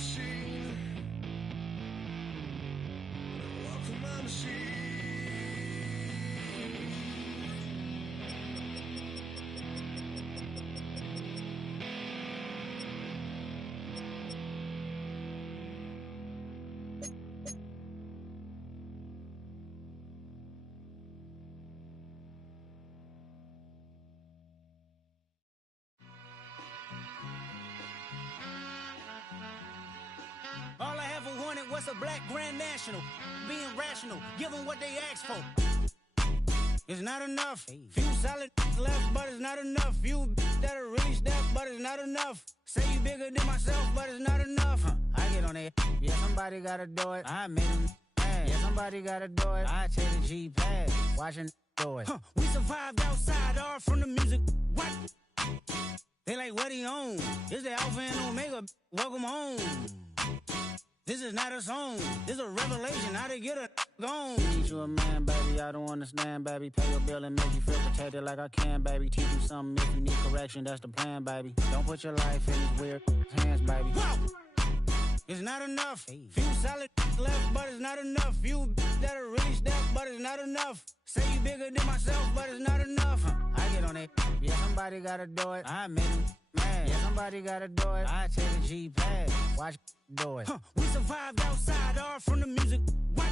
machine. Walk on my machine. All I ever wanted was a black Grand National. Being rational, give them what they asked for. It's not enough. Few solid left, but it's not enough. Few that'll really step, but it's not enough. Say you bigger than myself, but it's not enough. I get on it. Yeah, somebody gotta do it. I made him mad. Yeah, somebody gotta do it. I take the G-pad. Watching do it. We survived outside, all from the music. What? They like, what he on? This the Alpha and Omega. Welcome home. This is not a song. This is a revelation. How to get a gone. Teach you a man, baby. I don't understand, baby. Pay your bill and make you feel protected like I can, baby. Teach you something if you need correction. That's the plan, baby. Don't put your life in these weird hands, baby. Whoa! It's not enough. Few solid left, but it's not enough. Few that'll really step, but it's not enough. Say you bigger than myself, but it's not enough. I get on it. Yeah, somebody gotta do it. I made him mad. Yeah, somebody gotta do it. I take the G-pad. Watch do it. We survived outside, all from the music. What?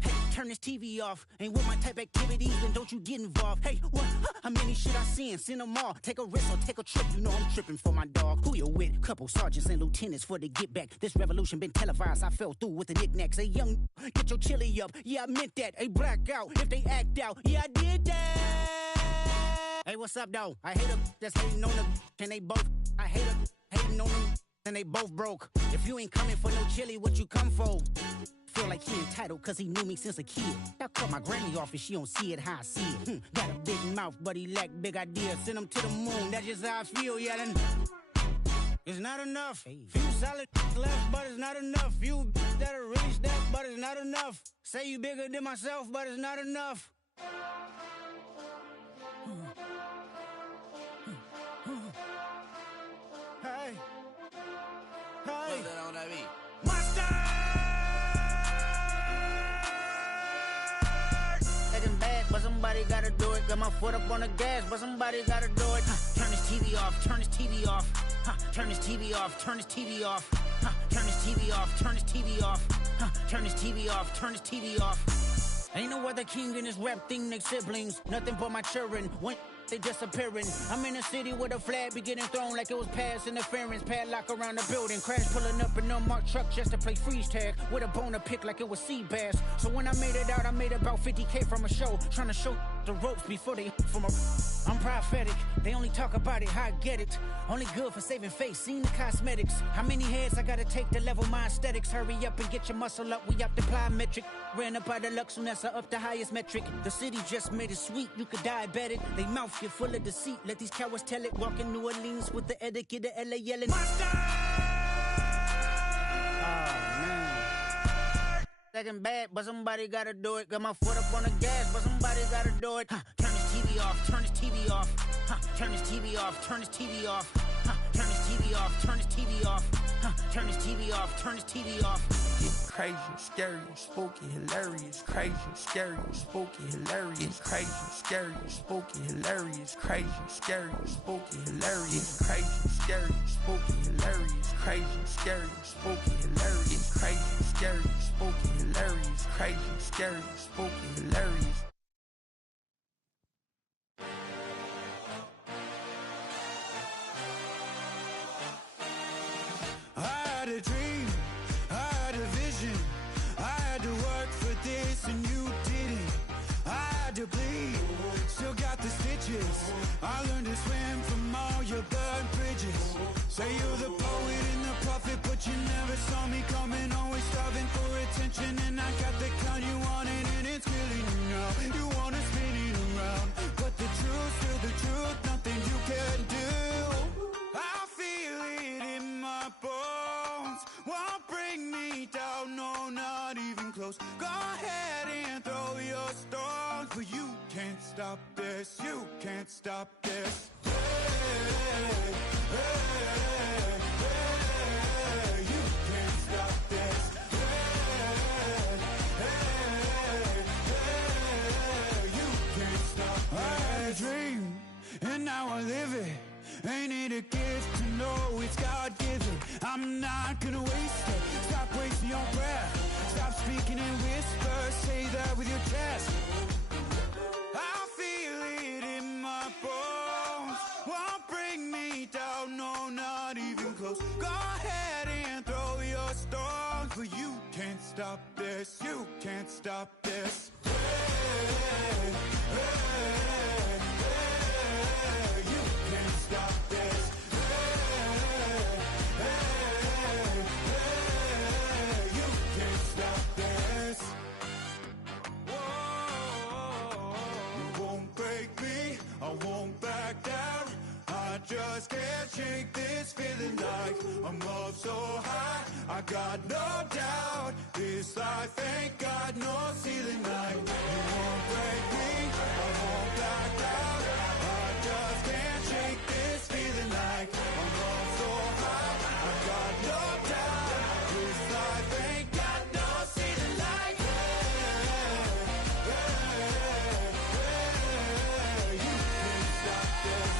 Hey, turn this TV off. Ain't with my type activities, then don't you get involved. Hey, what? How many shit I seen? Send them all. Take a risk or take a trip. You know I'm tripping for my dog. Who you with? Couple sergeants and lieutenants for the get back. This revolution been televised. I fell through with the knickknacks. Hey, young, get your chili up. Yeah, I meant that. Hey, black out if they act out. Yeah, I did that. Hey, what's up, though? I hate them that's hating on them, and they both. I hate them hating on them, and they both broke. If you ain't coming for no chili, what you come for? Feel like he entitled cause he knew me since a kid. I cut my granny off and she don't see it how I see it. Got a big mouth but he lack big ideas. Send him to the moon, that's just how I feel, yeah. It's not enough. Few solid left, but it's not enough. Few that'll really step, but it's not enough. Say you bigger than myself, but it's not enough. Hey. Hey. Monster! But somebody gotta do it. Got my foot up on the gas, but somebody gotta do it. Turn this TV off, turn this TV off. Turn this TV off, turn this TV off. Turn this TV off, turn this TV off. Turn this TV off, turn this TV off. Ain't no other king in this rap thing, they siblings. Nothing but my children. When they disappearing. I'm in a city where the flag be getting thrown like it was past interference. Padlock around the building. Crash pulling up an unmarked truck just to play freeze tag. With a boner pick like it was sea bass. So when I made it out, I made about 50K from a show. Trying to show the ropes before they from a... I'm prophetic. They only talk about it, how I get it. Only good for saving face, seen the cosmetics. How many heads I gotta take to level my aesthetics? Hurry up and get your muscle up, we up the plyometric. Ran up out of luck, soon as I up the highest metric. The city just made it sweet, you could diabetic. They mouth get full of deceit, let these cowards tell it. Walk in New Orleans with the etiquette of LA yelling Monster! Oh man. Second bad, but somebody gotta do it. Got my foot up on the gas, but somebody gotta do it. Turn this TV off, turn this TV off. Turn this TV off, turn this TV off. Turn this TV off, turn this TV off. Turn this TV off, turn this TV off. Crazy, scary, spooky, hilarious. Crazy, scary, spooky, hilarious. Crazy, scary, spooky, hilarious. Crazy, scary, spooky, hilarious. Crazy, scary, spooky, hilarious. Crazy, scary, spooky, hilarious. Crazy, scary, spooky, hilarious. Crazy, scary, spooky, hilarious. I had a dream, I had a vision. I had to work for this and you didn't. I had to bleed, still got the stitches. I learned to swim from all your burned bridges. Say you're the poet and the prophet, but you never saw me coming. Always starving for attention, and I got the kind you wanted, and it's killing you now. You wanna spin it around, but the truth's still the truth. Nothing you can do. I feel it in my bones. Won't bring me down, no, not even close. Go ahead and throw your stones, but you can't stop this. You can't stop this. Hey, hey, hey, you live it. Ain't it a gift to know it's God-given? I'm not gonna waste it. Stop wasting your breath. Stop speaking in whispers. Say that with your chest. I feel it in my bones. Won't bring me down, no, not even close. Go ahead and throw your stones, but you can't stop this. You can't stop this. Hey, hey, hey, you can't stop this. Hey, hey, hey, you can't stop this. Whoa, you won't break me, I won't back down. I just can't shake this feeling like I'm up so high. I got no doubt this life ain't got no ceiling like. You won't break me, I won't back down. I just can't shake this feeling like I'm up so high. I got no doubt this life ain't got no ceiling like. Hey, hey, hey, you can't stop this.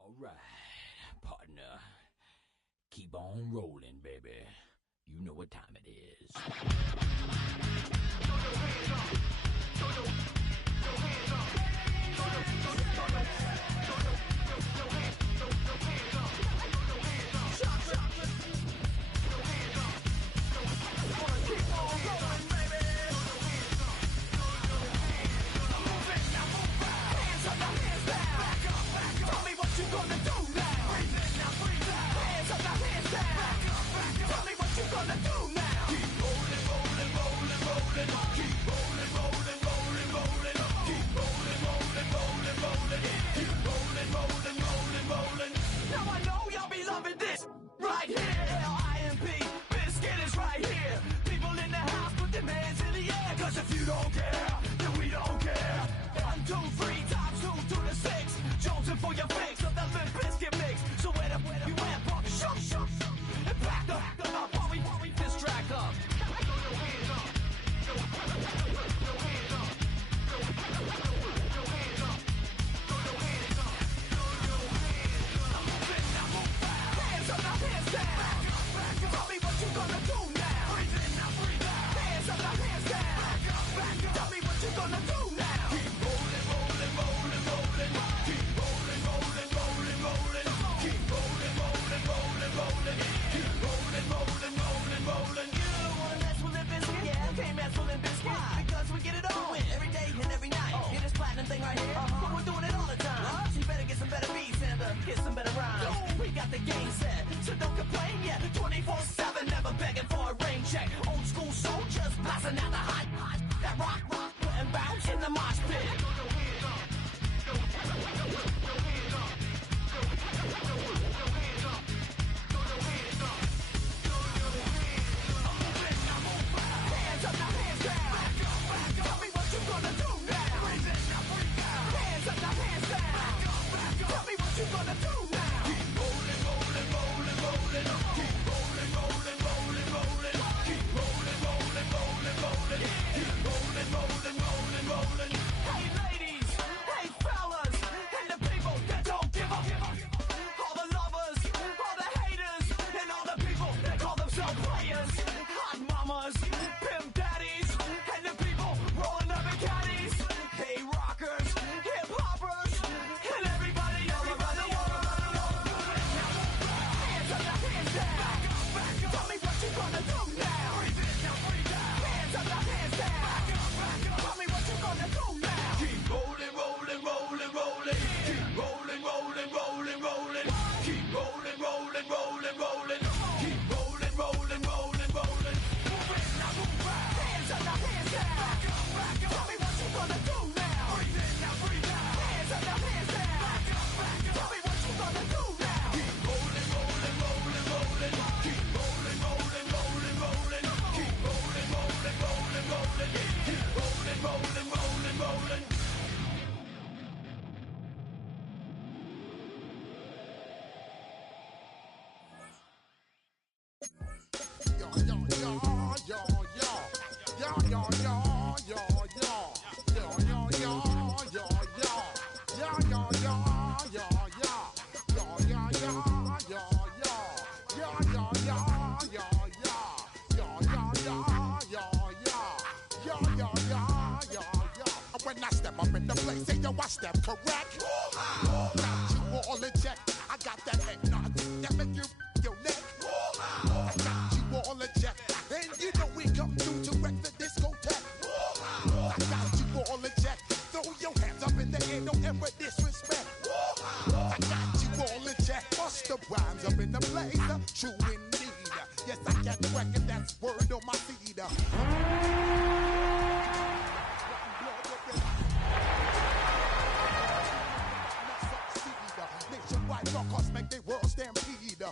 Alright, partner. Keep on rolling, baby. You know what time it is. Gonna do now. Keep holding on. play, say yo, watch them correct. Got you all in check. I got that head nod that make you your neck. I got you all in check. And you know we come through to wreck the discotheque. I got you all in check. Throw your hands up in the air, don't ever disrespect. I got you all in check. Bust the rhymes up in the place, true indeed. Yes, I can wreck it, that's word on my feed. Nationwide rockers make they world stampede.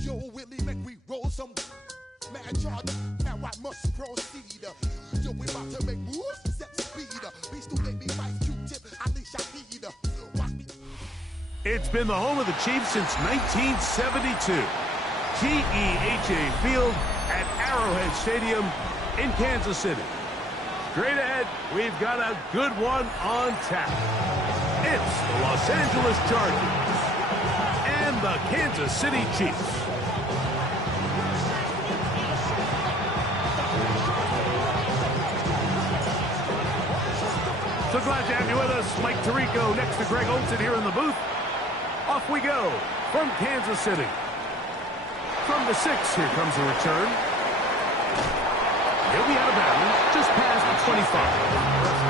Yo, Willie, make we roll some mad charge. Now I must proceed. Yo, we about to make moves, set speed. Beast who made me fight Q-tip, Ali Shahid. Watch me. It's been the home of the Chiefs since 1972. GEHA Field at Arrowhead Stadium in Kansas City. Straight ahead, we've got a good one on tap. It's the Los Angeles Chargers and the Kansas City Chiefs. So glad to have you with us. Mike Tirico next to Greg Olson here in the booth. Off we go from Kansas City. From the 6, here comes a return. He'll be out of bounds, just past the 25.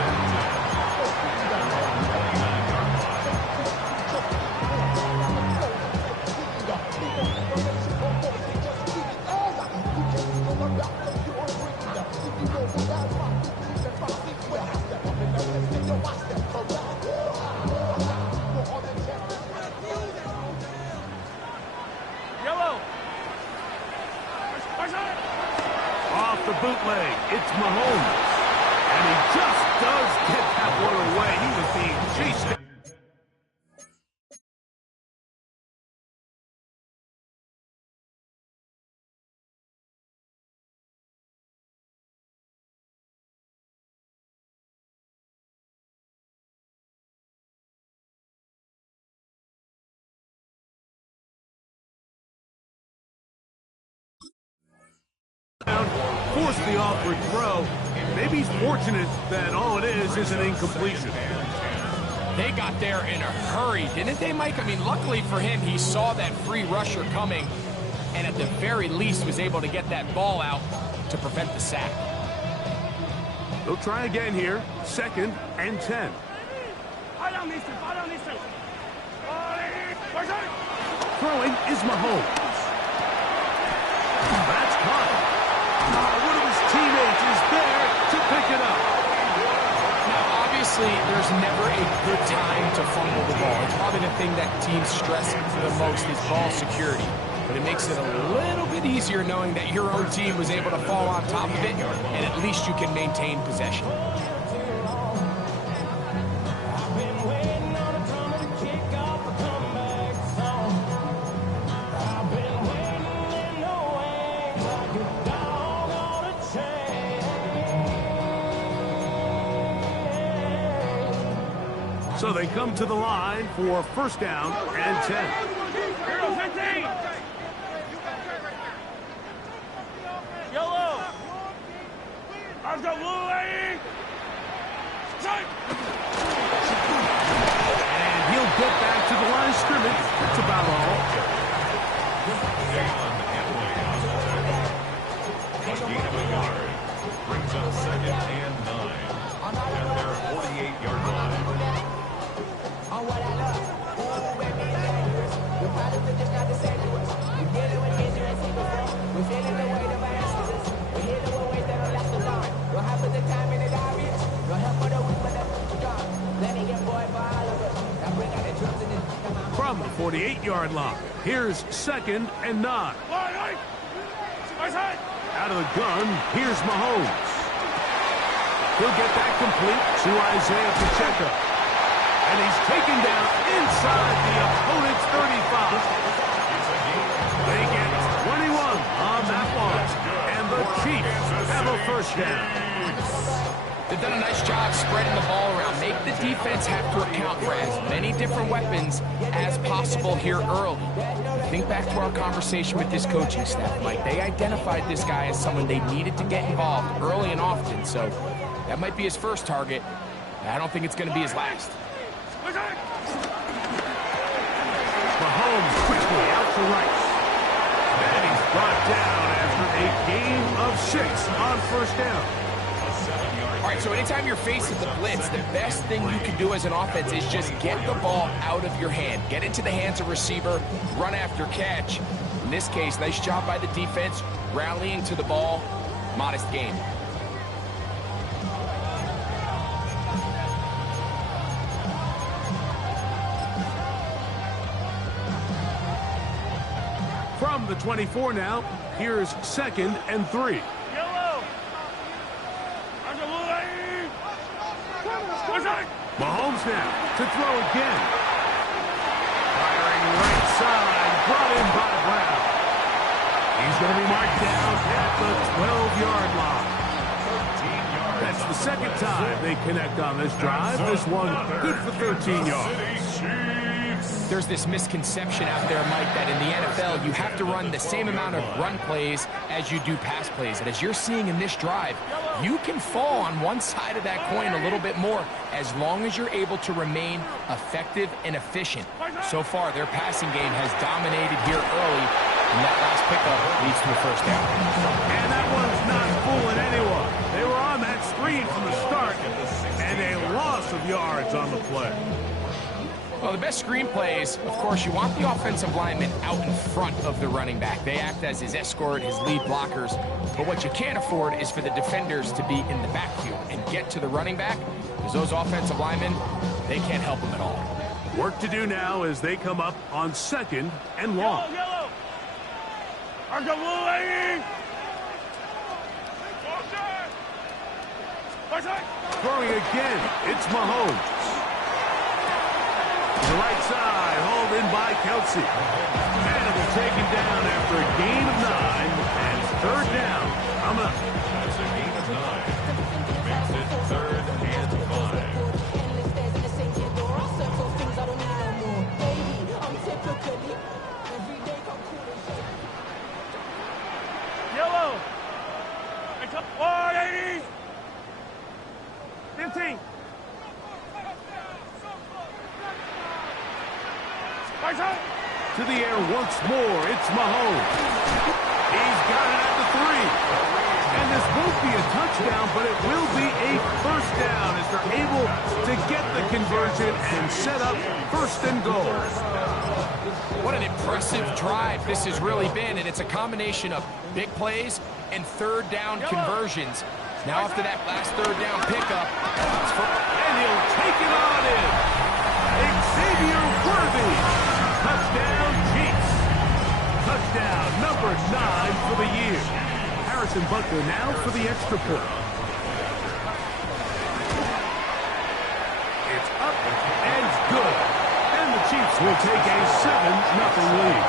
Off the bootleg, it's Mahomes. And he just does get that one away. He was being chased. Forced the awkward throw. Maybe he's fortunate that all it is an incompletion. They got there in a hurry, didn't they, Mike? I mean, luckily for him, he saw that free rusher coming and at the very least was able to get that ball out to prevent the sack. They'll try again here. 2nd and 10. Throwing is Mahomes. That's caught. One of his teammates is there to pick it up. Now, obviously, there's never a good time to fumble the ball. It's probably the thing that teams stress the most is ball security. But it makes it a little bit easier knowing that your own team was able to fall on top of it, and at least you can maintain possession. So they come to the line for 1st down and 10. Yellow. I've got blue, lady. And he'll get back to the line of scrimmage. That's about all. Brings up 2nd and 9 at their 48-yard line. From the 48-yard line, here's 2nd and 9. Out of the gun, here's Mahomes. He'll get that complete to Isaiah Pacheco. And he's taken down inside the opponent's 35. They get 21 on that one. And the Chiefs have a 1st down. They've done a nice job spreading the ball around. Make the defense have to account for as many different weapons as possible here early. Think back to our conversation with this coaching staff, Mike. They identified this guy as someone they needed to get involved early and often. So that might be his first target. I don't think it's going to be his last. Mahomes quickly out to right. And he's brought down after a gain of 6 on first down. All right, so anytime you're facing the blitz, the best thing you can do as an offense is just get the ball out of your hand. Get into the hands of receiver, run after catch. In this case, nice job by the defense, rallying to the ball. Modest gain. From the 24 now, here's 2nd and 3. Mahomes now to throw again. Firing right side, brought in by Brown. He's going to be marked down at the 12-yard line. That's the second time they connect on this drive. This one good for 13 yards. There's this misconception out there, Mike, that in the NFL you have to run the same amount of run plays as you do pass plays. And as you're seeing in this drive, you can fall on one side of that coin a little bit more as long as you're able to remain effective and efficient. So far, their passing game has dominated here early, and that last pickup leads to a first down. And that one's not fooling anyone. They were on that screen from the start, and a loss of yards on the play. Well, the best screen plays, of course, you want the offensive lineman out in front of the running back. They act as his escort, his lead blockers. But what you can't afford is for the defenders to be in the backfield and get to the running back, because those offensive linemen, they can't help them at all. Work to do now as they come up on 2nd and long. Yellow. Throwing again, it's Mahomes. To the right side, hauled in by Kelsey. And it will take him down after a gain of 9, and 3rd down. That's a gain of 9. Makes it 3rd and 5. Yellow. 180. 15. To the air once more, it's Mahomes. He's got it at the 3. And this won't be a touchdown, but it will be a first down as they're able to get the conversion and set up 1st and goal. What an impressive drive this has really been, and it's a combination of big plays and 3rd down conversions. Now after that last 3rd down pickup, and he'll take it on in. Xavier Worthy. Touchdown, Chiefs. Touchdown number 9 for the year. Harrison Butker now for the extra point. It's up and good. And the Chiefs will take a 7-0 lead.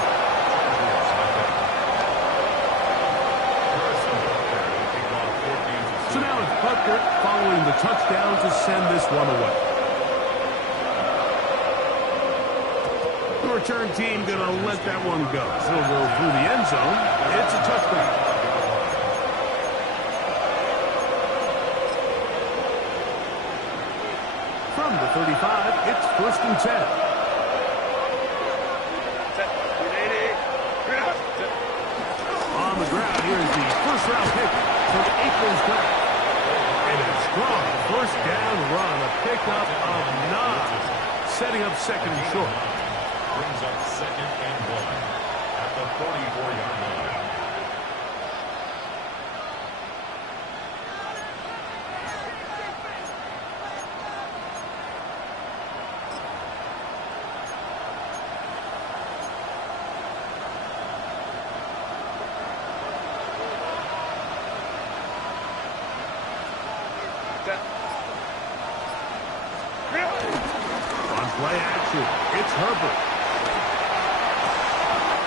So now it's Butker following the touchdown to send this one away. The return team going to let that one go. It'll go through the end zone. It's a touchdown. From the 35, it's 1st and 10. On the ground, here's the first-round pick from Aikman's draft. And a strong first down run, a pickup of 9, setting up 2nd and short. Brings up 2nd and 1 at the 44-yard line. On play action, it's Herbert.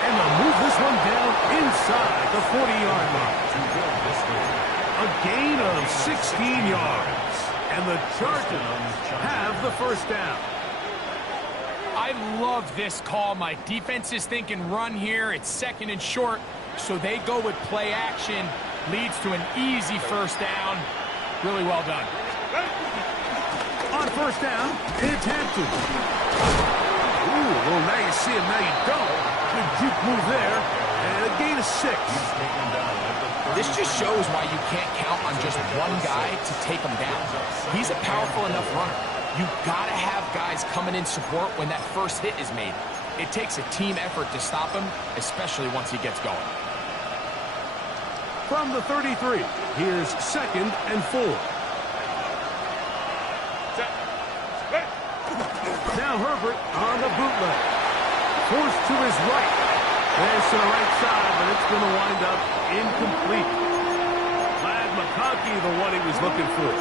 And they'll move this one down inside the 40-yard line. A gain of 16 yards. And the Chargers have the first down. I love this call. My defense is thinking run here. It's 2nd and short, so they go with play action. Leads to an easy first down. Really well done. On first down, it's Hampton. Ooh, well, now you see him, now you don't. Good juke move there, and a gain of 6. This just shows why you can't count on just one guy to take him down. He's a powerful enough runner. You've got to have guys coming in support when that first hit is made. It takes a team effort to stop him, especially once he gets going. From the 33, here's 2nd and 4. Now Herbert on the bootleg. Forced to his right. There's to the right side, but it's going to wind up incomplete. Glad McConkey the one he was looking for.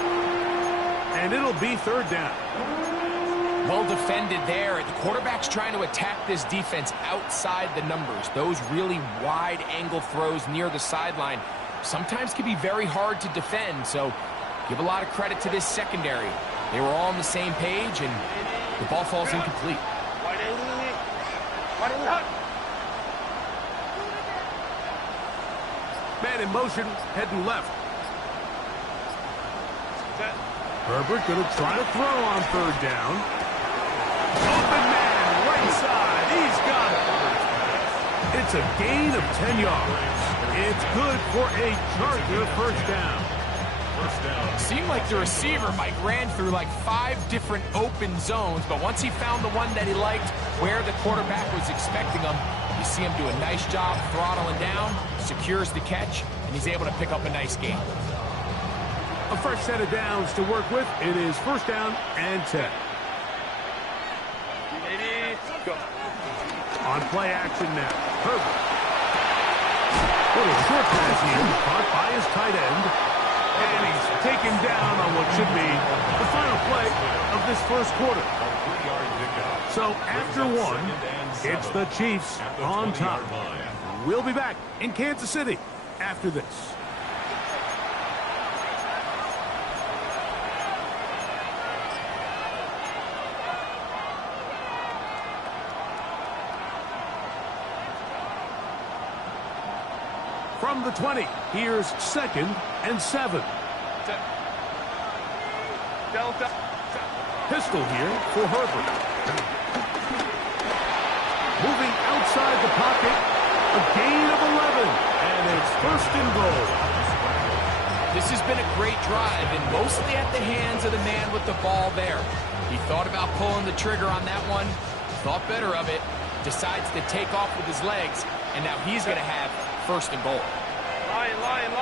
And it'll be 3rd down. Well defended there. The quarterback's trying to attack this defense outside the numbers. Those really wide angle throws near the sideline sometimes can be very hard to defend, so give a lot of credit to this secondary. They were all on the same page, and the ball falls incomplete. Man in motion, heading left. Herbert going to try to throw on 3rd down. Open man, right side. He's got it. It's a gain of 10 yards. It's good for a Charger first down. Seemed like the receiver, Mike, ran through like 5 different open zones, but once he found the one that he liked, where the quarterback was expecting him, you see him do a nice job throttling down, secures the catch, and he's able to pick up a nice gain. A fresh set of downs to work with. It is 1st down and 10. Go. On play action now. Herbert. Little short pass here, caught by his tight end. And he's taken down on what should be the final play of this first quarter. So after 1, it's the Chiefs on top. We'll be back in Kansas City after this. From the 20, here's 2nd and 7. Delta. Pistol here for Herbert. Moving outside the pocket, a gain of 11, and it's 1st and goal. This has been a great drive, and mostly at the hands of the man with the ball there. He thought about pulling the trigger on that one, thought better of it, decides to take off with his legs, and now he's going to have 1st and goal. Lion.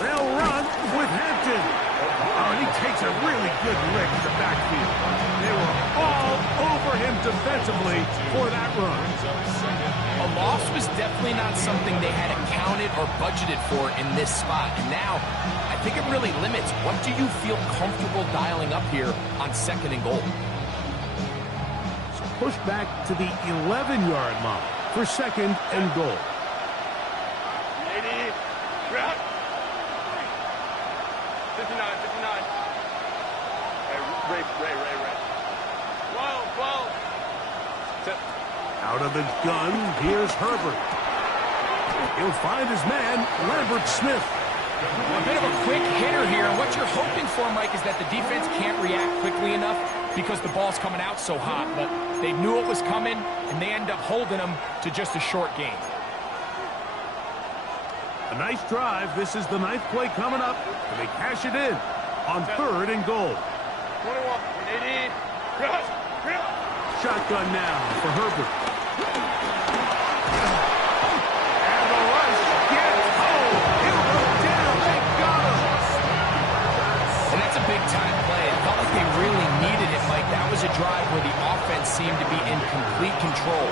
They'll run with Hampton. Oh, and he takes a really good lick in the backfield. They were all over him defensively for that run. A loss was definitely not something they had accounted or budgeted for in this spot. And now, I think it really limits what do you feel comfortable dialing up here on 2nd and goal. Pushed back to the 11-yard line for 2nd and goal. Lady. Route. 59. Ray. 12. Out of the gun, here's Herbert. He'll find his man, Lambert Smith. A bit of a quick hitter here, and what you're hoping for, Mike, is that the defense can't react quickly enough because the ball's coming out so hot, but they knew it was coming, and they end up holding them to just a short gain. A nice drive. This is the 9th play coming up, and they cash it in on 3rd and goal. 21. 80. Shotgun now for Herbert. And the rush gets home. He'll go down. They got him. And that's a big-time play. It felt like they really needed it, Mike. That was a drive where the offense seemed to be in complete control.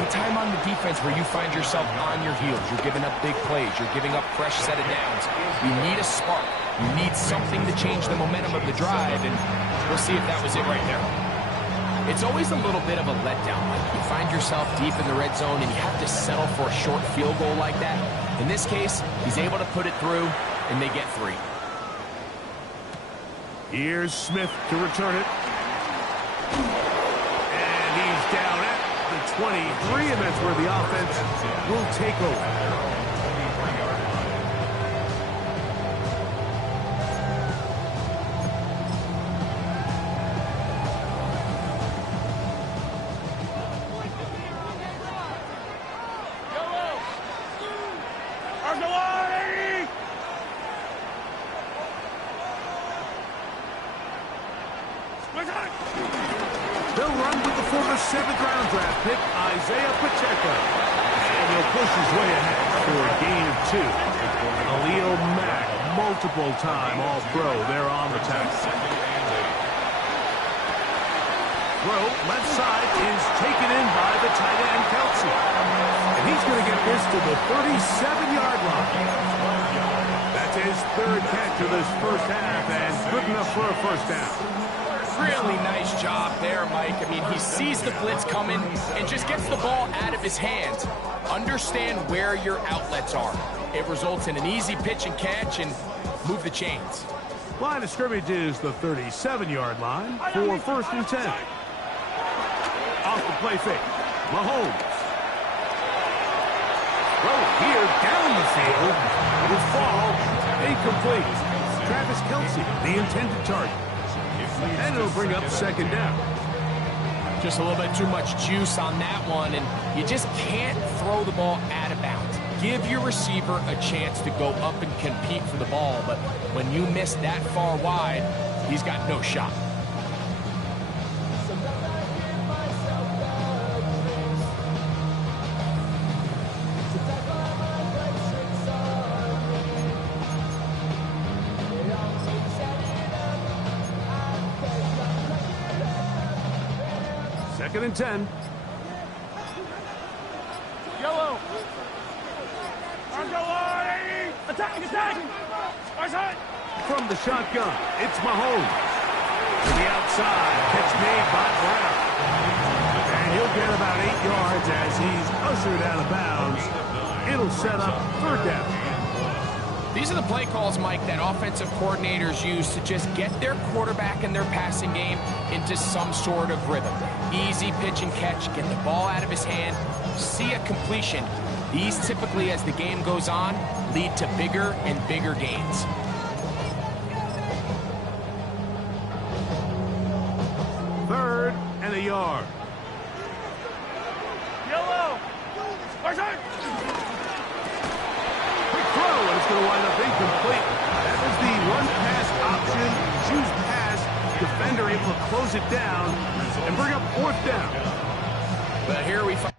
Anytime on the defense where you find yourself on your heels, you're giving up big plays, you're giving up fresh set of downs, you need a spark. You need something to change the momentum of the drive, and we'll see if that was it right there. It's always a little bit of a letdown. Like you find yourself deep in the red zone, and you have to settle for a short field goal like that. In this case, he's able to put it through, and they get 3. Here's Smith to return it. And he's down at the 23, and that's where the offense will take over. 7th-round draft pick, Isaiah Pacheco. And he'll push his way ahead for a gain of 2. Khalil Mack, multiple-time All-Pro there on the tackle. Throw, left side, is taken in by the tight end, Kelsey. And he's going to get this to the 37-yard line. That's his 3rd catch of this first half, and good enough for a first down. Really nice job there, Mike. I mean, he sees the blitz coming and just gets the ball out of his hands. Understand where your outlets are. It results in an easy pitch and catch and move the chains. Line of scrimmage is the 37-yard line for 1st and 10. Off the play fake, Mahomes. Throw here down the field. Will fall incomplete. Travis Kelsey, the intended target. And it'll bring up 2nd down. Just a little bit too much juice on that one, and you just can't throw the ball out of bounds. Give your receiver a chance to go up and compete for the ball, but when you miss that far wide, he's got no shot. Second and 10. Yellow. Attack, attack. From the shotgun, it's Mahomes. To the outside, catch made by Brown. And he'll get about 8 yards as he's ushered out of bounds. It'll set up 3rd down. These are the play calls, Mike, that offensive coordinators use to just get their quarterback and their passing game into some sort of rhythm. Easy pitch and catch, get the ball out of his hand, see a completion. These typically, as the game goes on, lead to bigger and bigger gains. Third and a yard. Yellow. Quick throw, and it's going to wind up incomplete. That was the run-pass option, choose pass. Defender able to close it down and bring up 4th down. But here we find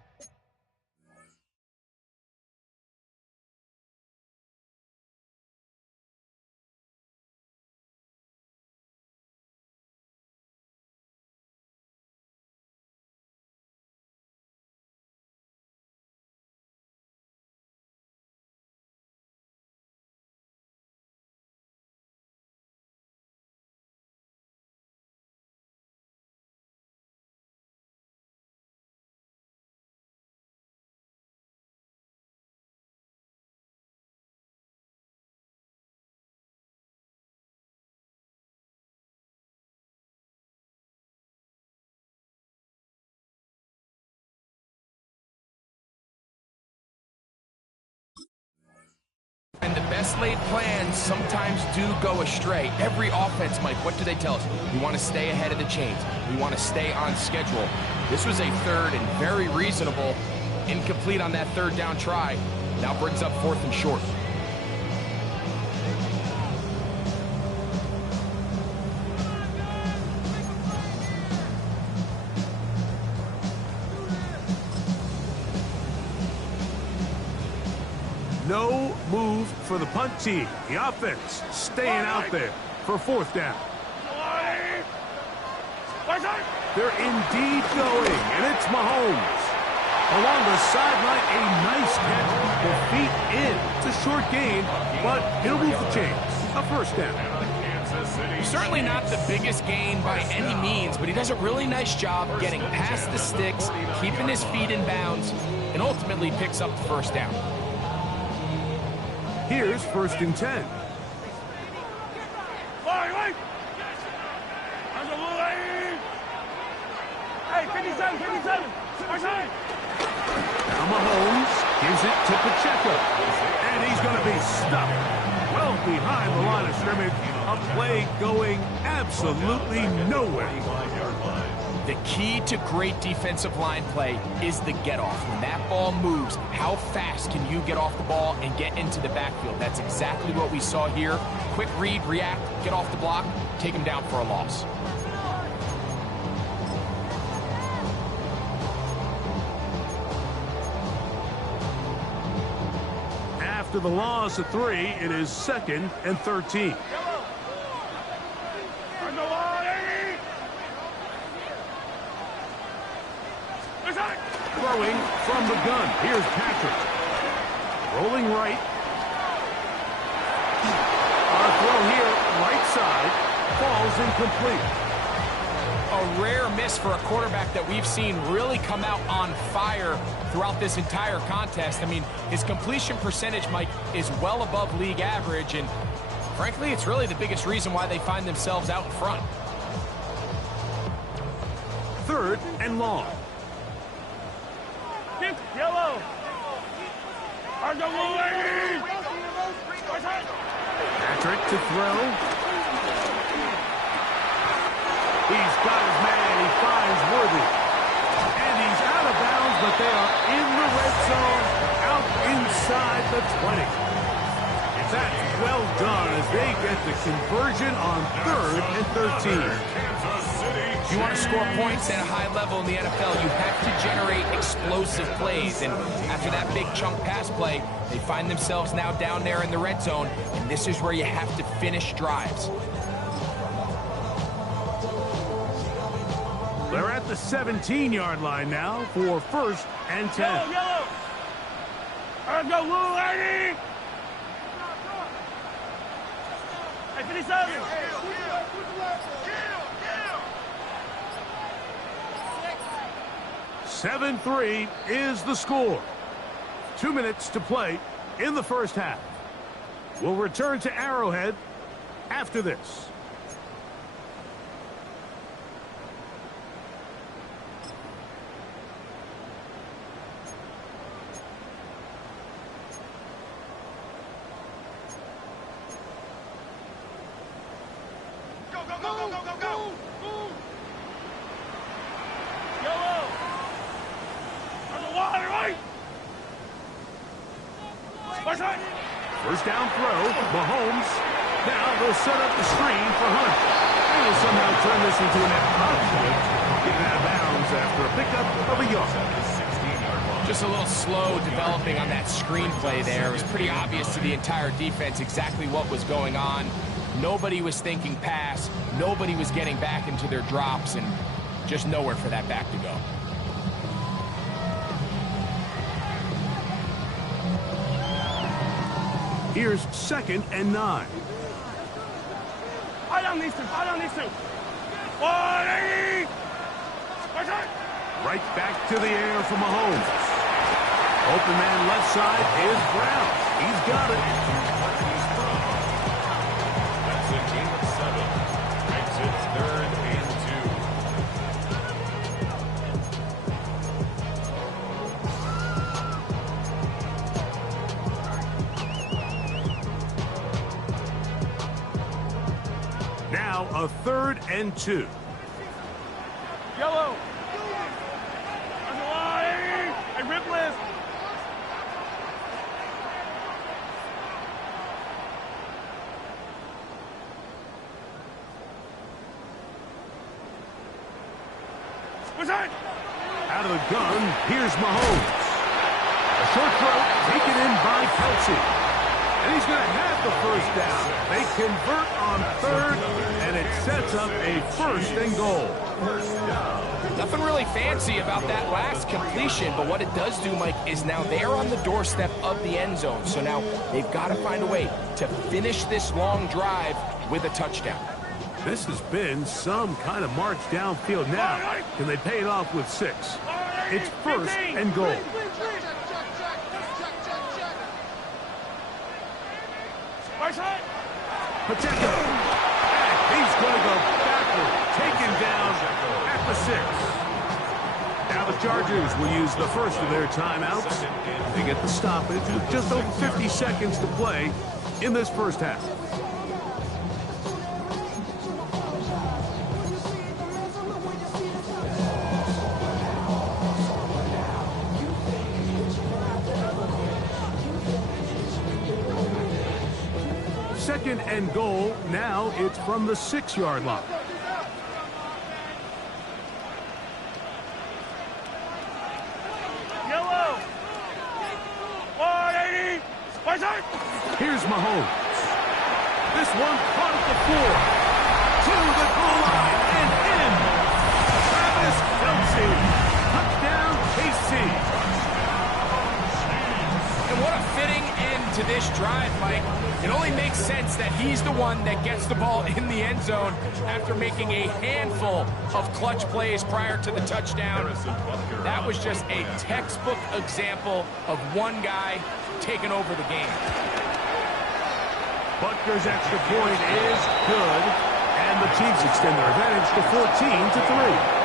and the best laid plans sometimes do go astray. Every offense, Mike, what do they tell us? We want to stay ahead of the chains. We want to stay on schedule. This was a 3rd and very reasonable. Incomplete on that 3rd down try. Now brings up 4th and short. No move for the punt team. The offense staying out there for 4th down. They're indeed going, and it's Mahomes. Along the sideline, a nice catch. The feet in. It's a short gain, but it'll move the chains. A 1st down. Certainly not the biggest gain by any means, but he does a really nice job getting past the sticks, keeping his feet in bounds, and ultimately picks up the 1st down. Here's 1st and 10. Hey, 57, 57. Now Mahomes gives it to Pacheco. And he's going to be stuck well behind the line of scrimmage. A play going absolutely nowhere. The key to great defensive line play is the get-off. When that ball moves, how fast can you get off the ball and get into the backfield? That's exactly what we saw here. Quick read, react, get off the block, take him down for a loss. After the loss of 3, it is 2nd and 13. Throwing from the gun. Here's Patrick. Rolling right. Our throw here, right side, falls incomplete. A rare miss for a quarterback that we've seen really come out on fire throughout this entire contest. I mean, his completion percentage, Mike, is well above league average, and frankly, it's really the biggest reason why they find themselves out in front. 3rd and long. Yellow. Patrick to throw. He's got his man. He finds Worthy. And he's out of bounds, but they are in the red zone, out inside the 20. And that's well done as they get the conversion on 3rd and 13. If you want to score points at a high level in the NFL, you have to generate explosive plays. And after that big chunk pass play, they find themselves now down there in the red zone. And this is where you have to finish drives. They're at the 17-yard line now for 1st and 10. Yellow. Let's go, Lou, lady. Hey, 57. 7-3 is the score. 2 minutes to play in the first half. We'll return to Arrowhead after this. First down throw, Mahomes. Now they'll set up the screen for Hunt. And will somehow turn this into an outpoint. Getting out of bounds after a pickup of a yard. Just a little slow developing on that screenplay there. It was pretty obvious to the entire defense exactly what was going on. Nobody was thinking pass. Nobody was getting back into their drops, and just nowhere for that back to go. Here's 2nd and 9. Eye on these two. Eye on these two. 180. Right back to the air for Mahomes. Open man left side is Brown. He's got it. That's a gain of 7. Exit 3rd and 2. Now a 3rd and 2. Yellow. Hey, Ripley. Out of the gun, here's Mahomes. A short throw taken in by Kelsey. And he's going to have the first down. They convert on 3rd, and it sets up a 1st and goal. Nothing really fancy about that last completion, but what it does do, Mike, is now they're on the doorstep of the end zone. So now they've got to find a way to finish this long drive with a touchdown. This has been some kind of march downfield now. Can they pay it off with 6? It's 1st and goal. Pacheco. He's going to go backward. Taken down at the 6. Now the Chargers will use the first of their timeouts. They get the stoppage with just over 50 seconds to play in this first half. Second and goal. Now it's from the 6-yard line. Yellow. 180. Here's Mahomes. This one caught at the floor. To the goal line and in. Travis Kelce. Touchdown, KC. And what a fitting end to this drive, Mike. It only makes sense that he's the one that gets the ball in the end zone after making a handful of clutch plays prior to the touchdown. That was just a textbook example of one guy taking over the game. Butker's extra point is good, and the Chiefs extend their advantage to 14-3.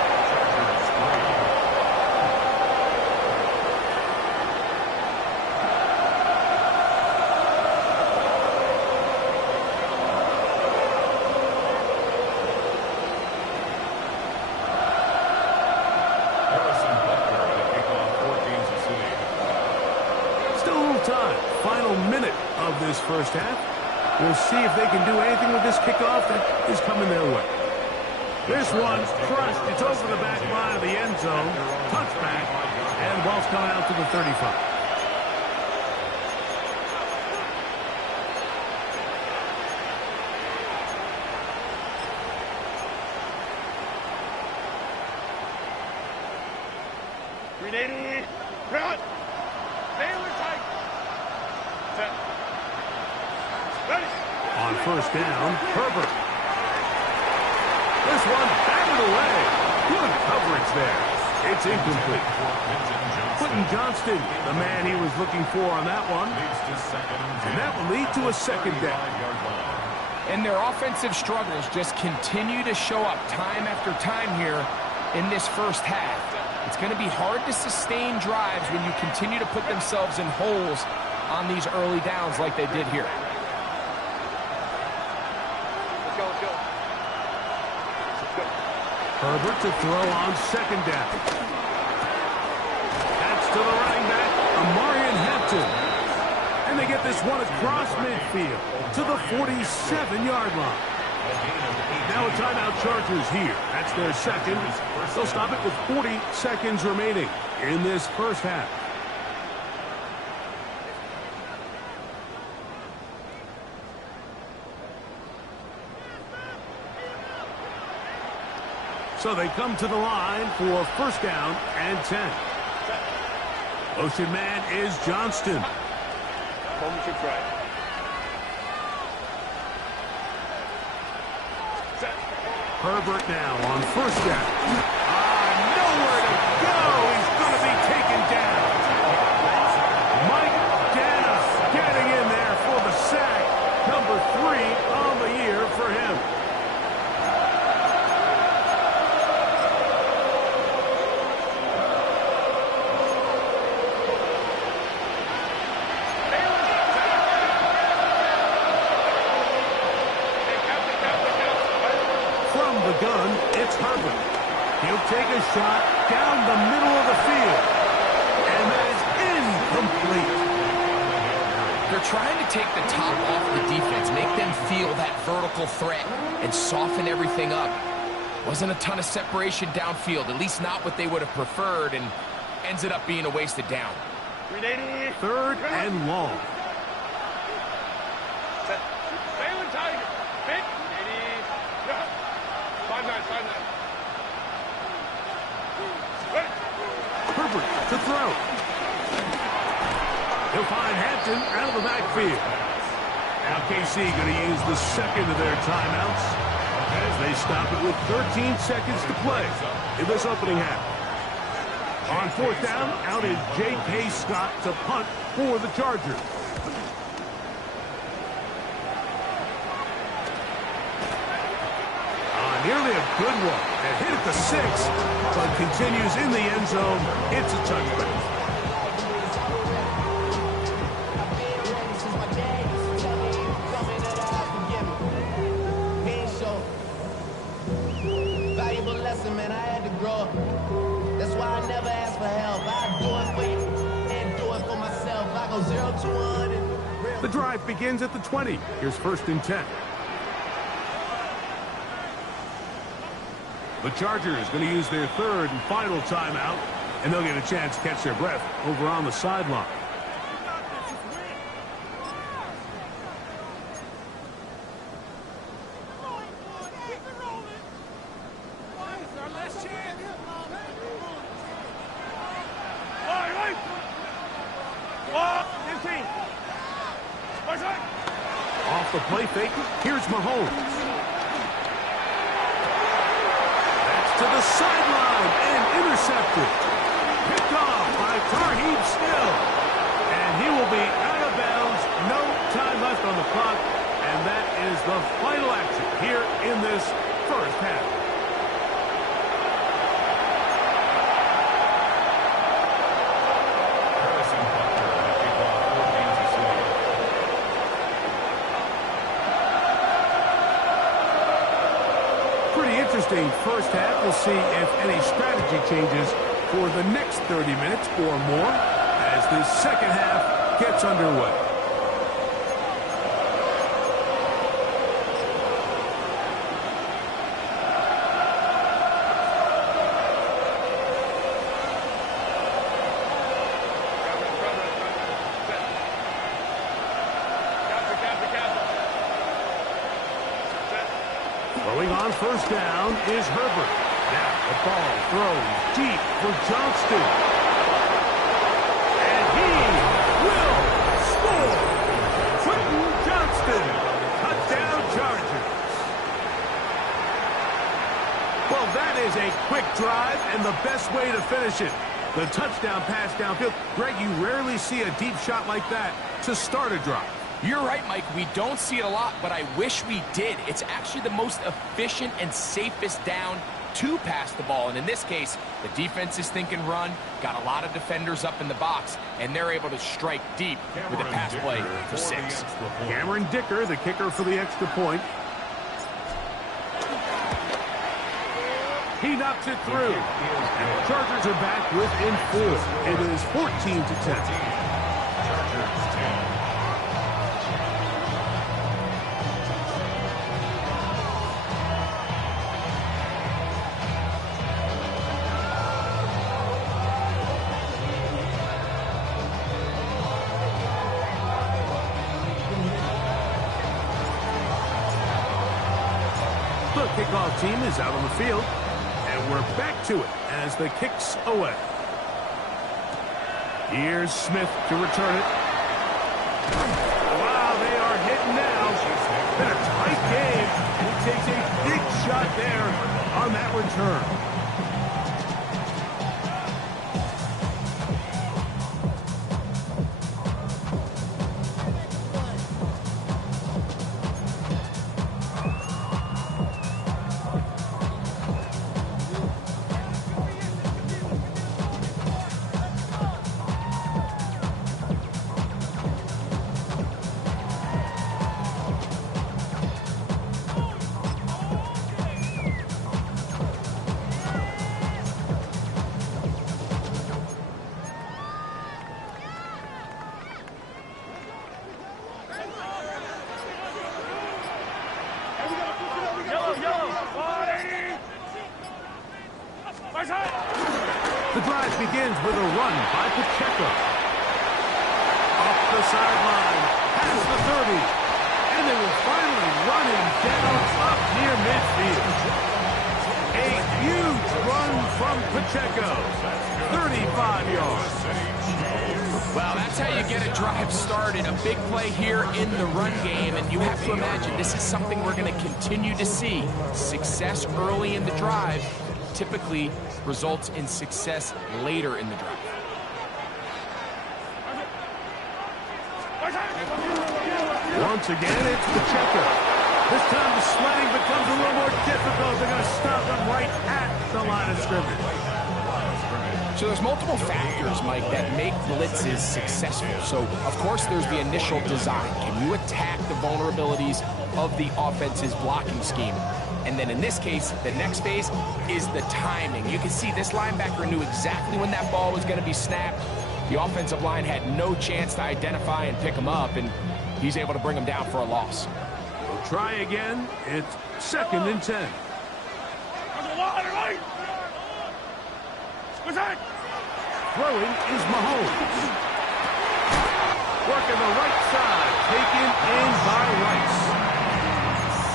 This first half. We'll see if they can do anything with this kickoff that is coming their way. This one crushed. It's over the back line of the end zone. Touchback. And the ball's coming out to the 35. On first down, Herbert. This one batted away. Good coverage there. It's incomplete. Quentin Johnston, the man he was looking for on that one. And that will lead to a second down. And their offensive struggles just continue to show up time after time here in this first half. It's going to be hard to sustain drives when you continue to put themselves in holes on these early downs like they did here. Herbert to throw on second down. That's to the running back, Amarian Hampton. And they get this one across midfield to the 47-yard line. Now a timeout, Chargers here. That's their second. They'll stop it with 40 seconds remaining in this first half. So they come to the line for first down and 10. Motion man is Johnston. Herbert now on first down. Nowhere to go. He's going to be taken down. Mike Dana getting in there for the sack. Number 3 on the year for him. Gun, it's Herbert. He'll take a shot down the middle of the field. And that is incomplete. They're trying to take the top off the defense, make them feel that vertical threat, and soften everything up. Wasn't a ton of separation downfield, at least not what they would have preferred, and ends it up being a wasted down. Third and long. Herbert to throw. He'll find Hampton out of the backfield. Now KC going to use the second of their timeouts as they stop it with 13 seconds to play in this opening half. On fourth down, out is J.K. Scott to punt for the Chargers. Nearly a good one. And hit at the 6, but continues in the end zone. It's a touchback. Valuable lesson, man. I had to grow up. That's why I never ask for help. I do it for you and do it for myself. I go 0 to 1. The drive begins at the 20. Here's first and 10. The Chargers going to use their third and final timeout, and they'll get a chance to catch their breath over on the sideline. 15. Off the play fake, here's Mahomes. That's to the sideline and intercepted. Picked off by Tarheeb Still. And he will be out of bounds. No time left on the clock. And that is the final action here in this first half. Pretty interesting first half. We'll see if any strategy changes for the next 30 minutes or more as the second half gets underway. Throwing on first down is Herbert. Now the ball throws deep for Johnston. And he will score. Quentin Johnston. Touchdown Chargers. Well, that is a quick drive and the best way to finish it. The touchdown pass downfield. Greg, you rarely see a deep shot like that to start a drive. You're right, Mike. We don't see it a lot, but I wish we did. It's actually the most efficient and safest down to pass the ball. And in this case, the defense is thinking run, got a lot of defenders up in the box, and they're able to strike deep with a pass play for 6. Cameron Dicker, the kicker for the extra point. He knocks it through. And the Chargers are back within 4. It is 14-10. The kickoff team is out on the field, and we're back to it as the kick's away. Here's Smith to return it. Wow, they are hitting now. Been a tight game, and he takes a big shot there on that return. The drive begins with a run by Pacheco. Up the sideline, past the 30, and they will finally run him down up near midfield. A huge run from Pacheco, 35 yards. Well, that's how you get a drive started. A big play here in the run game, and you have to imagine this is something we're going to continue to see. Success early in the drive typically results in success later in the drive. Once again, it's Pacheco. This time the sledding becomes a little more difficult. They're going to stop him right at the line of scrimmage. So there's multiple factors, Mike, that make blitzes successful. So, of course, there's the initial design. Can you attack the vulnerabilities of the offense's blocking scheme? And then in this case, the next phase is the timing. You can see this linebacker knew exactly when that ball was going to be snapped. The offensive line had no chance to identify and pick him up, and he's able to bring him down for a loss. We'll try again. It's 2nd and 10. Throwing is Mahomes. Working the right side, taken in by Rice.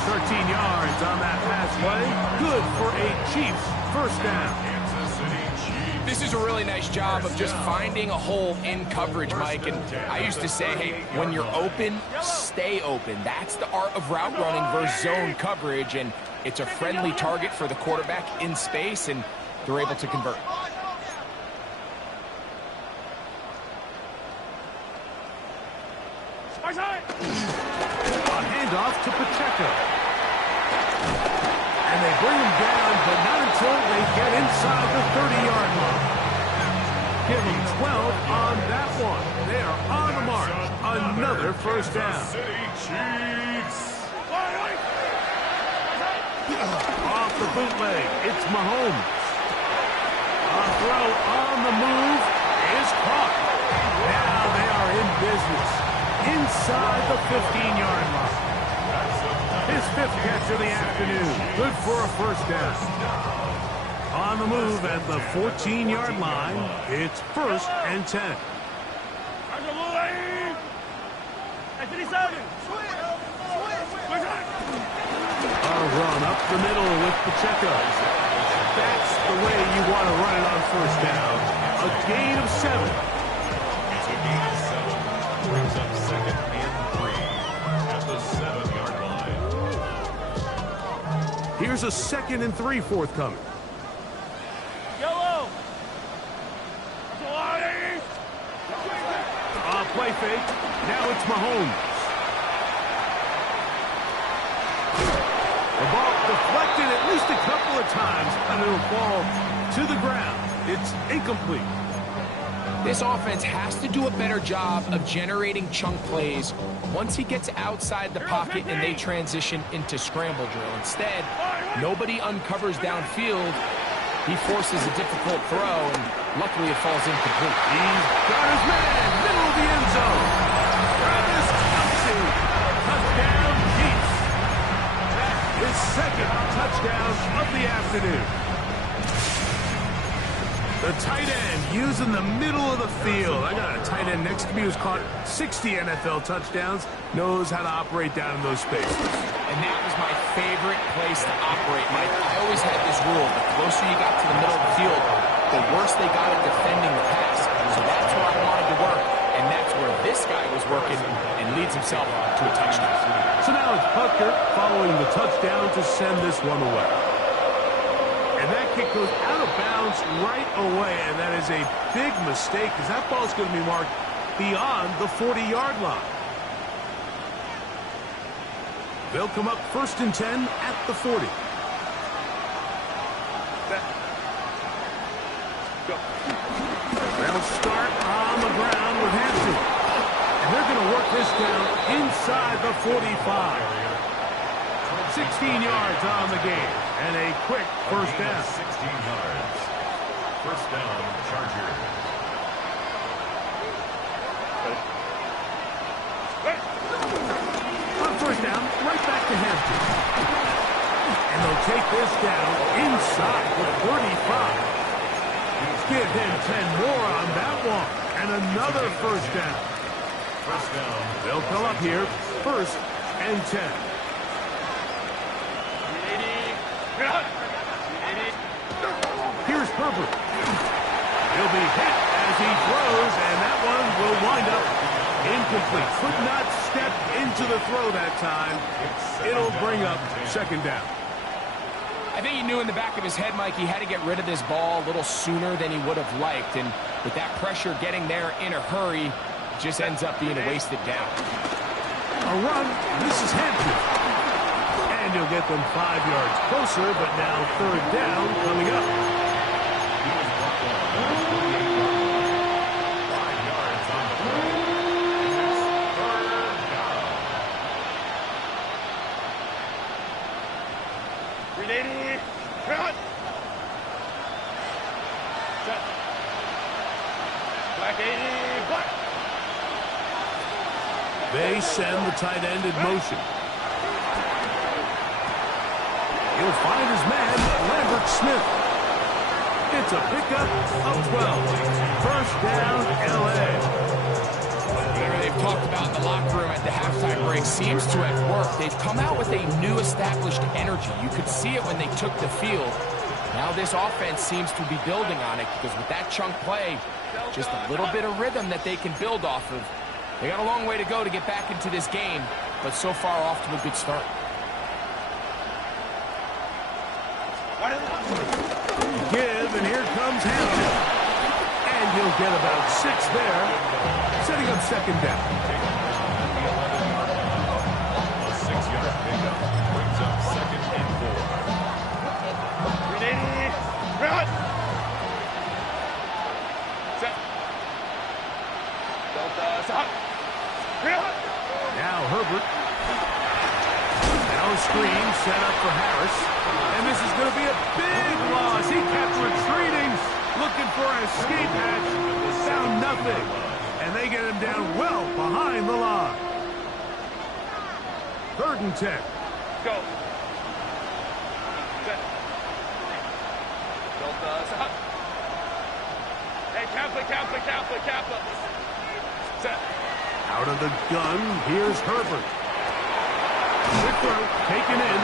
13 yards on that pass play. Good for a Chiefs first down. Kansas City Chiefs. This is a really nice job of just finding a hole in coverage, Mike. And I used to say, hey, when you're open, stay open. That's the art of route running versus zone coverage. And it's a friendly target for the quarterback in space, and they're able to convert. A handoff to Pacheco. And they bring him down, but not until they get inside the 30-yard line. Give them 12 on that one. They are on the march. Another first down. Off the bootleg, it's Mahomes. A throw on the move is caught. Now they are in business inside the 15-yard line. His 5th catch of the afternoon. Good for a first down. On the move at the 14-yard line, it's 1st and 10. A run up the middle with Pacheco. That's the way you want to run it on first down. A gain of 7. It's a gain of 7. Brings up 2nd and 3 at the 7-yard line. Here's a 2nd and 3 forthcoming. Yellow. Play fake. Now it's Mahomes. The ball deflected at least a couple of times, and it'll fall to the ground. It's incomplete. This offense has to do a better job of generating chunk plays once he gets outside the pocket and they transition into scramble drill. Instead, nobody uncovers downfield. He forces a difficult throw, and luckily it falls incomplete. He's got his man, middle of the end zone. Travis Kelce, touchdown Chiefs. His 2nd touchdown of the afternoon. The tight end using the middle of the field. I got a tight end next to me who's caught 60 NFL touchdowns, knows how to operate down in those spaces. And that was my favorite place to operate, Mike. I always had this rule: the closer you got to the middle of the field, the worse they got at defending the pass. So that's where I wanted to work, and that's where this guy was working and leads himself to a touchdown. So now it's Butker following the touchdown to send this one away. And that kick goes out of bounds right away, and that is a big mistake because that ball is going to be marked beyond the 40-yard line. They'll come up 1st and 10 at the 40. They'll start on the ground with Hampton. And they're going to work this down inside the 45. 16 yards on the game. And a quick first down. 16 yards. First down, Chargers. On first down, right back to Hampton. And they'll take this down inside the 35. Give him 10 more on that one. And another first down. First down. They'll come up here, 1st and 10. Here's Herbert. He'll be hit as he throws, and that one will wind up incomplete. Could not step into the throw that time. It'll bring up 2nd down. I think he knew in the back of his head, Mike, he had to get rid of this ball a little sooner than he would have liked. And with that pressure getting there in a hurry, it just ends up being a wasted down. A run. This is Hampton. And you'll get them 5 yards closer, but now 3rd down coming up. He was brought down. 5 yards on the play. And it's 3rd down. 380. Cut. Set. Black 80. Black. They send the tight end in motion. He'll find his man, Lambert Smith. It's a pickup of 12. First down, L.A. Whatever they've talked about in the locker room at the halftime break seems to have worked. They've come out with a new established energy. You could see it when they took the field. Now this offense seems to be building on it because with that chunk play, just a little bit of rhythm that they can build off of. They got a long way to go to get back into this game, but so far off to a good start. Give, and here comes Hampton. And he'll get about 6 there, setting up second down. A 6-yard pickup brings up 2nd and 4. Run! Now Herbert. Now a screen set up for Harris. And this is going to be a big loss. He kept retreating, looking for an escape hatch. Found nothing. And they get him down well behind the line. 3rd and 10. Go. Hey, Kappa. Set. Out of the gun, here's Herbert. Quick throw, taken in.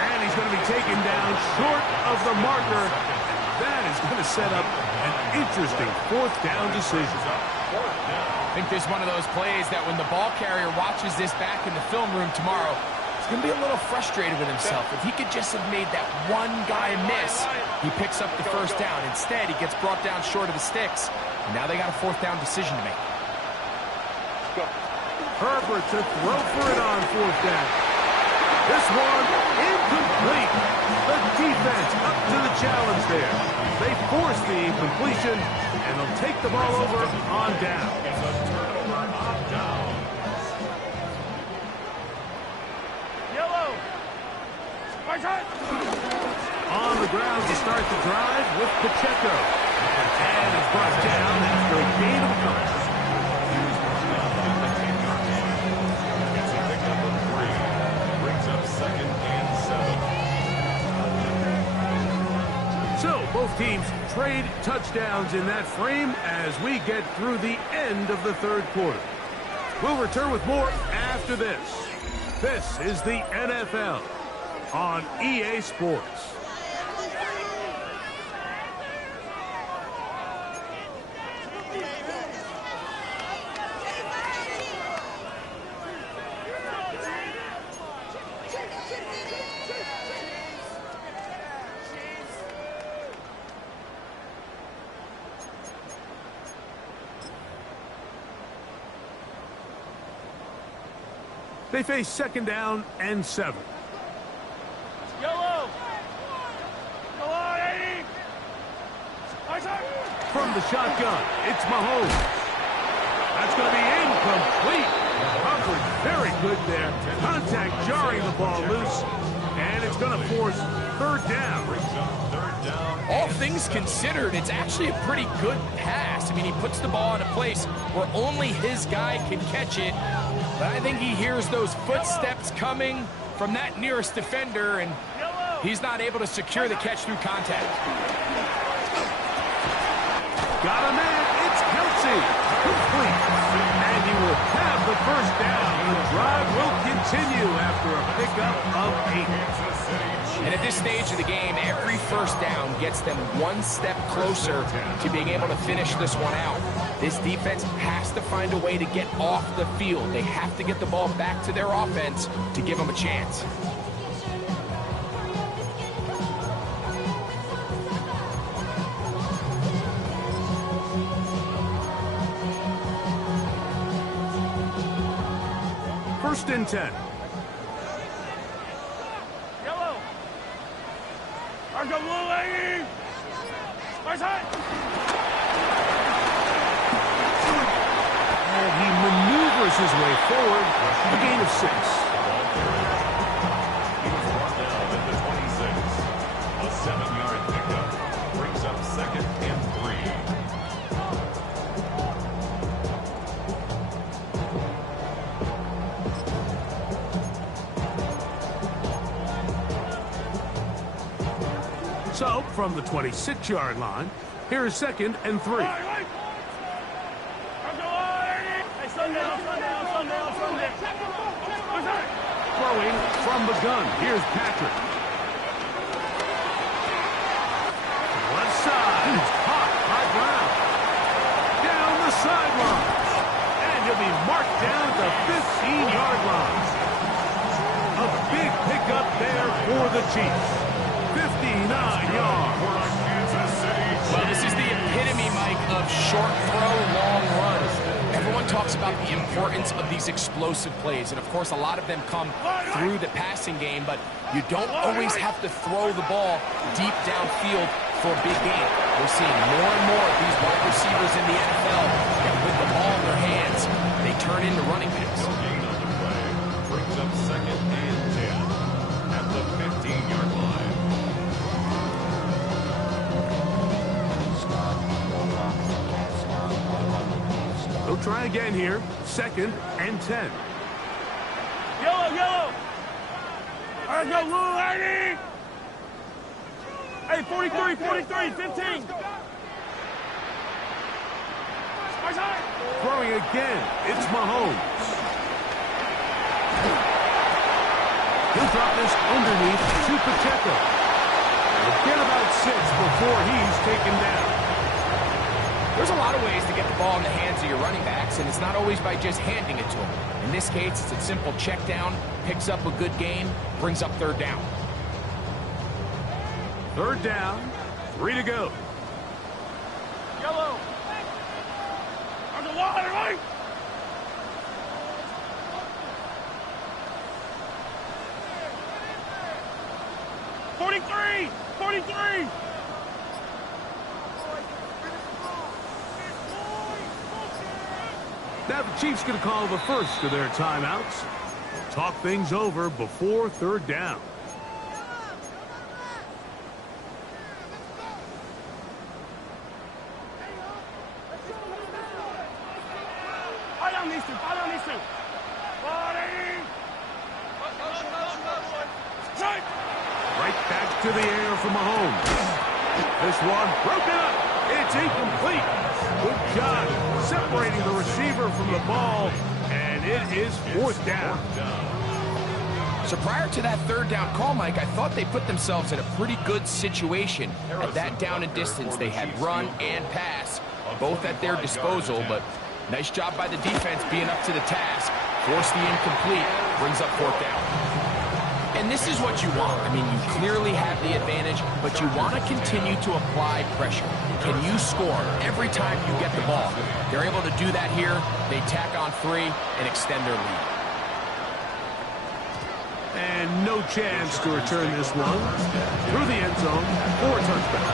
And he's going to be taken down short of the marker. And that is going to set up an interesting 4th down decision. I think this is one of those plays that when the ball carrier watches this back in the film room tomorrow, he's going to be a little frustrated with himself. If he could just have made that one guy miss, he picks up the 1st down. Instead, he gets brought down short of the sticks. And now they got a 4th down decision to make. Herbert to throw for it on 4th down. This one incomplete. The defense up to the challenge there. They force the incompletion, and they'll take the ball over on down. Yellow. On the ground to start the drive with Pacheco. And it's brought down after a gain of a couple. It's a pickup of 3. Brings up 2nd and 7. So both teams trade touchdowns in that frame as we get through the end of the 3rd quarter. We'll return with more after this. This is the NFL on EA Sports. They face 2nd down and 7. Yellow. Go on, 80. From the shotgun, it's Mahomes. That's going to be incomplete. Coverage very good there. Contact jarring the ball loose. And it's going to force 3rd down. All things considered, it's actually a pretty good pass. I mean, he puts the ball in a place where only his guy can catch it. But I think he hears those footsteps coming from that nearest defender, and he's not able to secure the catch through contact. Got a man. It's Kelsey. Complete. And he will have the 1st down. The drive will continue after a pickup of 8. And at this stage of the game, every 1st down gets them one step closer to being able to finish this one out. This defense has to find a way to get off the field. They have to get the ball back to their offense to give them a chance. First and 10. Yellow. Argo blue, 80. Right side. And he maneuvers his way forward. A gain of 6. He was brought down at the 26. A 7-yard pickup brings up 2nd and 3. So, from the 26-yard line, here is 2nd and 3. Throwing from the gun, here's Patrick. He's caught by Brown. Down the sideline. And he'll be marked down at the 15-yard line. A big pickup there for the Chiefs. 59 yards. Well, this is the epitome, Mike, of short throw, long runs. Everyone talks about the importance of these explosive plays, and of course a lot of them come through the passing game, but you don't always have to throw the ball deep downfield for a big game. We're seeing more and more of these wide receivers in the NFL, and with the ball in their hands, they turn into running backs. Brings up 2nd and 10 at the 15-yard line. They'll try again here. 2nd and 10. Yellow, yellow. All right, go, little lady. Hey, 43, 43, 15. Throwing again. It's Mahomes. He'll drop this underneath to Pacheco. He'll get about 6 before he's taken down. There's a lot of ways to get the ball in the hands of your running backs, and it's not always by just handing it to them. In this case, it's a simple check down, picks up a good gain, brings up 3rd down. 3rd down, 3 to go. Yellow. On the line, right? '43, 43. Now the Chiefs going to call the first of their timeouts. Talk things over before 3rd down. I don't need to. Right back to the air for Mahomes. This one broken up. It's incomplete. Good job separating the receiver from the ball, and it is 4th down. So prior to that 3rd down call, Mike, I thought they put themselves in a pretty good situation. At that down and distance, they had run and pass, both at their disposal, but nice job by the defense being up to the task. Force the incomplete, brings up 4th down. And this is what you want. I mean, you clearly have the advantage, but you want to continue to apply pressure. Can you score every time you get the ball? They're able to do that here. They tack on 3 and extend their lead. And no chance to return this one through the end zone for a touchback.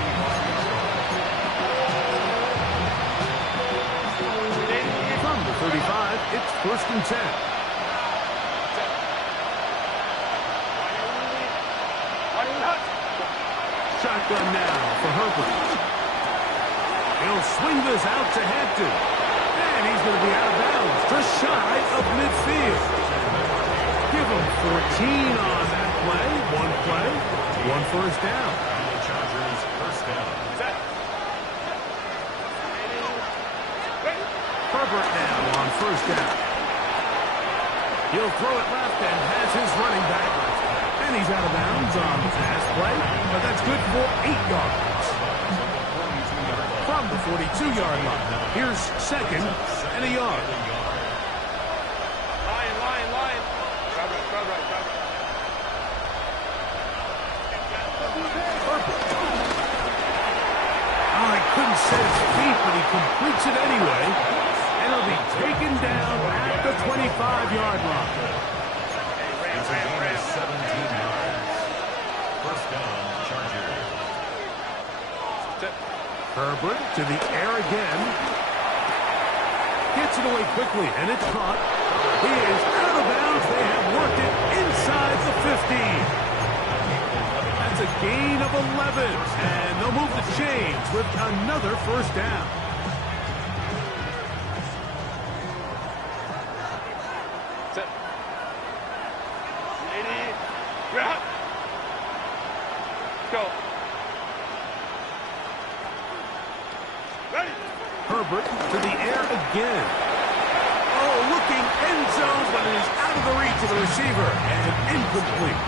From the 35, it's 1st and 10. Shotgun now for Herbert. He'll swing this out to Hampton. And he's going to be out of bounds, just shy of midfield. Give him 14 on that play. 1 first down. Chargers first down. Herbert now on 1st down. He'll throw it left and has his running back. And he's out of bounds on the pass play, but that's good for 8 yards. From the 42-yard line, here's 2nd and a yard. Line. Oh, he couldn't set his feet, but he completes it anyway. And he'll be taken down at the 25-yard line. 17 yards. First down, Chargers. Herbert to the air again. Gets it away quickly, and it's caught. He is out of bounds. They have worked it inside the 15. That's a gain of 11, and they'll move the chains with another 1st down. Go. Ready. Herbert to the air again. Oh, looking end zone, but it is out of the reach of the receiver and incomplete.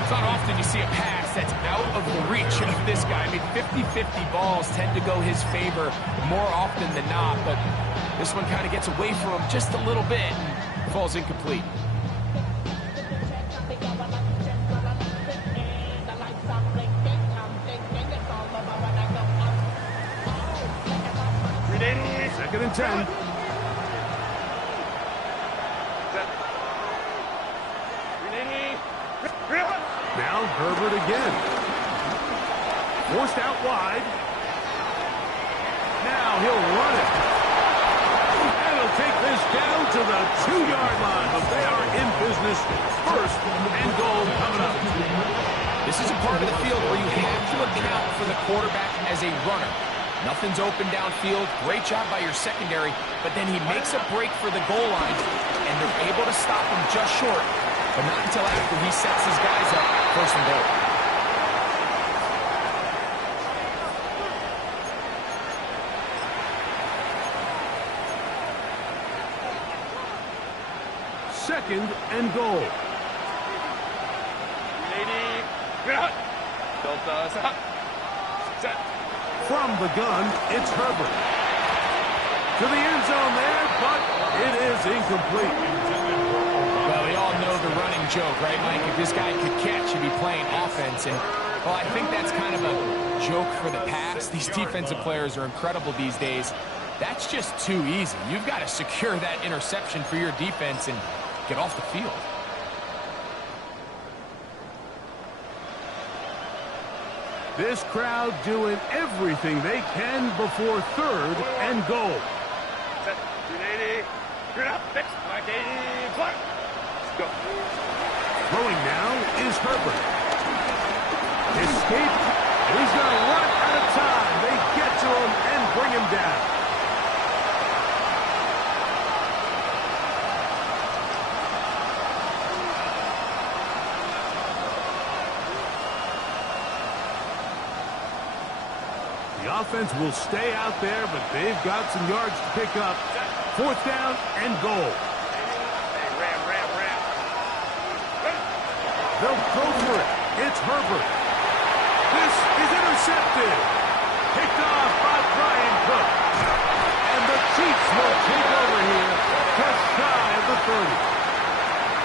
It's not often you see a pass that's out of the reach of this guy. I mean, 50-50 balls tend to go his favor more often than not, but this one kind of gets away from him just a little bit and falls incomplete. Second and 10. Now Herbert again. Forced out wide. Now he'll run it. And he'll take this down to the 2-yard line. But they are in business. First and goal coming up. This is a part of the field where you have to account for the quarterback as a runner. Nothing's open downfield. Great job by your secondary. But then he makes a break for the goal line, and they're able to stop him just short. But not until after he sets his guys up, first and goal. Second and goal. From the gun, it's Herbert. To the end zone there, but it is incomplete. Well, we all know the running joke, right, Mike? If this guy could catch, he'd be playing offense. And, well, I think that's kind of a joke for the past. These defensive players are incredible these days. That's just too easy. You've got to secure that interception for your defense and get off the field. This crowd doing everything they can before third and goal. Throwing now is Herbert. Escape. He's going to run out of time. They get to him and bring him down. The offense will stay out there, but they've got some yards to pick up. Fourth down and goal. They'll go for it. It's Herbert. This is intercepted. Picked off by Brian Cook. And the Chiefs will take over here just shy of the 30.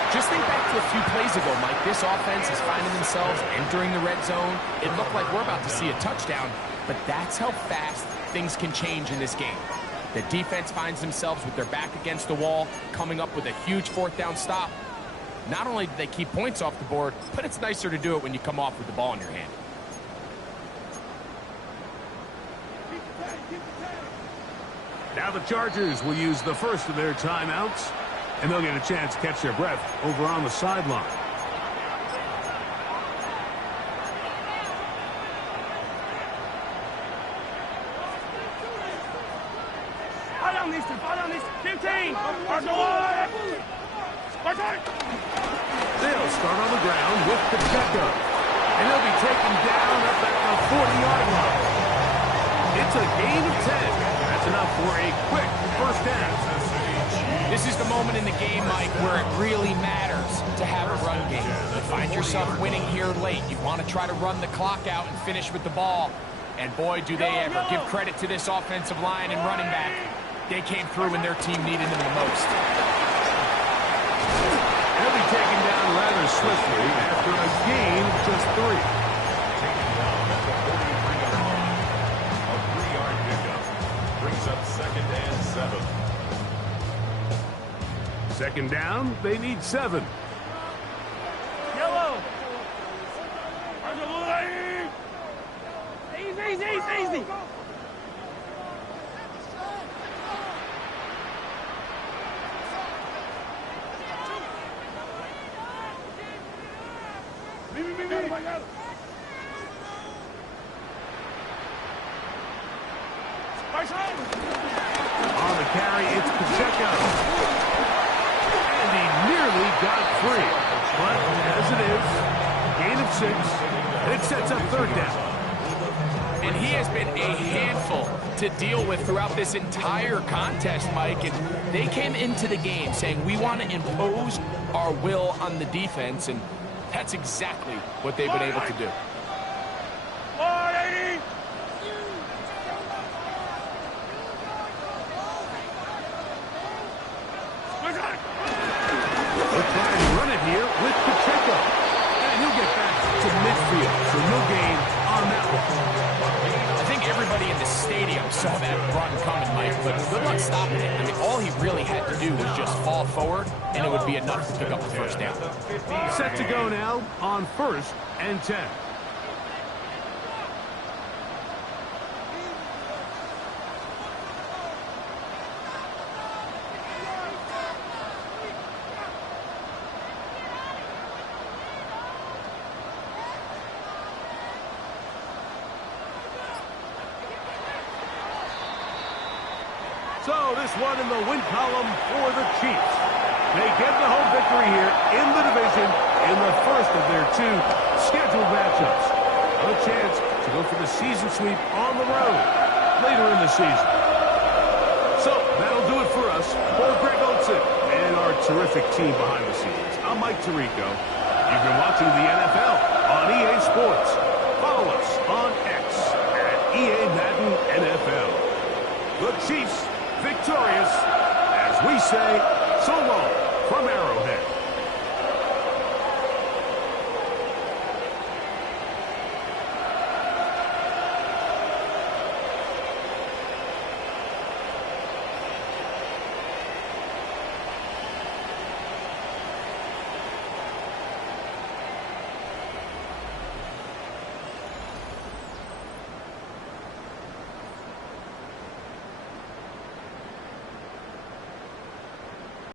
Just think back to a few plays ago, Mike. This offense is finding themselves entering the red zone. It looked like we're about to see a touchdown, but that's how fast things can change in this game. The defense finds themselves with their back against the wall, coming up with a huge fourth down stop. Not only do they keep points off the board, but it's nicer to do it when you come off with the ball in your hand. Now the Chargers will use the first of their timeouts, and they'll get a chance to catch their breath over on the sideline. They'll start on the ground with Pacheco, and they'll be taken down up at the 40-yard line. It's a gain of 10. That's enough for a quick first down. This is the moment in the game, Mike, where it really matters to have a run game. You find yourself winning here late. You want to try to run the clock out and finish with the ball. And boy, do they ever. Give credit to this offensive line and running back. They came through when their team needed them the most. They'll be taken down rather swiftly after a gain of just 3. Taken down at the 43-yard line. A 3-yard pickup brings up second and 7. Second down, they need 7. Yellow. Easy, easy, easy. On the carry, it's Pacheco. And he nearly got free. But as it is, gain of 6, and it sets up third down. And he has been a handful to deal with throughout this entire contest, Mike. And they came into the game saying, we want to impose our will on the defense, and that's exactly what they've been able to do. They'll try and run it here with Pacheco. And he'll get back to midfield, so no gain on that one. I think everybody in the stadium saw that run coming, Mike, but good luck stopping it. I mean, all he really had to do was just fall forward, and it would be enough to pick up the first down. Set to go now on 1st and 10. So this one in the win column for the Chiefs. They get the home victory here in the division in the first of their 2 scheduled matchups. A chance to go for the season sweep on the road later in the season. So that'll do it for us. For Greg Olson and our terrific team behind the scenes, I'm Mike Tirico. You've been watching the NFL on EA Sports. Follow us on X at EA Madden NFL. The Chiefs victorious, as we say, so long from Arrowhead.